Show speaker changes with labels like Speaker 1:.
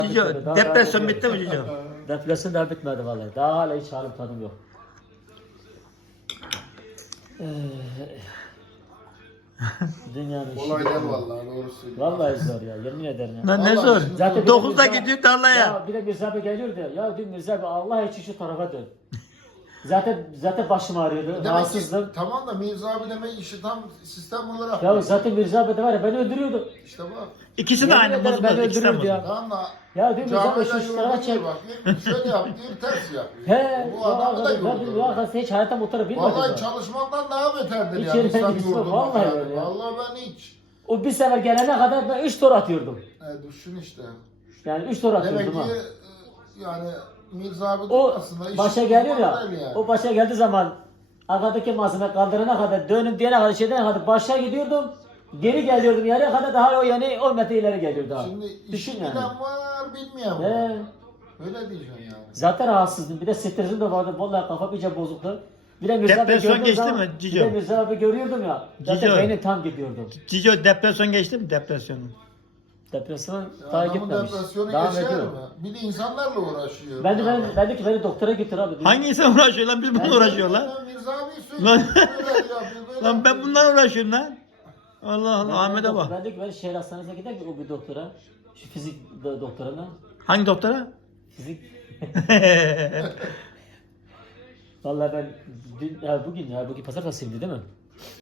Speaker 1: Cico, depresyon bitti mi Cico?
Speaker 2: Depresyon daha bitmedi vallahi. Daha hala hiç halim tadım yok. Dünyanın işi.
Speaker 3: Kolay değil vallahi doğru söylüyorsun.
Speaker 2: Vallahi zor ya, yemin ederim ya.
Speaker 1: Lan ne
Speaker 3: Vallahi
Speaker 1: zor.
Speaker 3: şimdi-
Speaker 2: Zaten bir de
Speaker 1: 9'da
Speaker 2: Mirza-
Speaker 1: gidiyor tarlaya.
Speaker 2: Ya bir de Mirza abi geliyor diyor. Ya diyor Mirza abi Allah için şu tarafa dön. Zaten başım ağrıyordu.
Speaker 3: Demek ki
Speaker 2: Rahatsızdım.
Speaker 3: tamam da Mirza abi demek işi tam sistem olarak.
Speaker 2: Ya zaten Mirza abi de var ya beni öldürüyordu.
Speaker 3: İşte bak.
Speaker 1: İkisi de
Speaker 2: Yemin
Speaker 1: aynı
Speaker 2: ederim
Speaker 1: bozulmaz.
Speaker 2: beni
Speaker 1: İkisi de
Speaker 2: öldürürdü ya.
Speaker 1: bozulmaz.
Speaker 3: Tamam da
Speaker 2: Ya diyor Mirza abi
Speaker 3: camiden
Speaker 2: şu tarafa çek.
Speaker 3: yorulduğu bak. Şöyle yap diyor ters yap.
Speaker 2: He.
Speaker 3: Bu adamı da yordu.
Speaker 2: Ya arkadaş hiç hayata motoru bilmedim.
Speaker 3: Vallahi
Speaker 2: ya.
Speaker 3: çalışmaktan daha beterdir
Speaker 2: Hiç
Speaker 3: yani.
Speaker 2: yerine
Speaker 3: İnsan
Speaker 2: gitmem,
Speaker 3: yordu.
Speaker 2: vallahi
Speaker 3: bak
Speaker 2: öyle ya.
Speaker 3: Vallahi ben hiç.
Speaker 2: O bir sefer gelene kadar ben 3 tur atıyordum.
Speaker 3: Düşün işte.
Speaker 2: Yani 3 tur
Speaker 3: Demek
Speaker 2: atıyordum
Speaker 3: ki
Speaker 2: ha.
Speaker 3: yani Mirza abi
Speaker 2: O
Speaker 3: aslında işi
Speaker 2: başa geliyor ya.
Speaker 3: normal yani.
Speaker 2: O başa geldiği zaman arkadaki malzeme kaldırana kadar dönüp diyene kadar şeyden kadar başa gidiyordum. Geri geliyordum yarıya kadar daha o yani 10 metre ileri geliyordu abi.
Speaker 3: Şimdi
Speaker 2: Düşün
Speaker 3: işi
Speaker 2: yani.
Speaker 3: bilen var bilmeyen var.
Speaker 2: He.
Speaker 3: Öyle diyeceksin yani.
Speaker 2: Zaten rahatsızdım. Bir de stresim de vardı. Vallahi kafam iyice bozuktu. Bir de Mirza abi
Speaker 1: Depresyon
Speaker 2: gördüğüm
Speaker 1: geçti
Speaker 2: zaman,
Speaker 1: mi Cico?
Speaker 2: Bir de Mirza abi görüyordum ya. Zaten
Speaker 1: Cico.
Speaker 2: beynim tam gidiyordu.
Speaker 1: Cico depresyon geçti mi depresyonu?
Speaker 2: Depresyon
Speaker 3: Ya
Speaker 2: daha
Speaker 3: adamın
Speaker 2: gitmemiş.
Speaker 3: depresyonu
Speaker 2: Devam
Speaker 3: geçer
Speaker 2: ediyor.
Speaker 3: mi? Bir de insanlarla uğraşıyor.
Speaker 2: Ben de ki beni doktora götür abi.
Speaker 1: Hangi insan uğraşıyor lan? Biz bununla uğraşıyoruz lan.
Speaker 3: Ben Mirza abi
Speaker 1: Lan.
Speaker 3: söylüyor. Böyle yapıyor, böyle
Speaker 1: Lan ben
Speaker 3: yapıyor.
Speaker 1: bundan uğraşıyorum lan. Allah Allah Ahmet'e bak.
Speaker 2: Ben de ki ben şehir hastanesine gider ki o bir doktora. Şu fizik doktoruna.
Speaker 1: Hangi doktora?
Speaker 2: Fizik. Vallahi ben bugün pazartesiydi değil mi?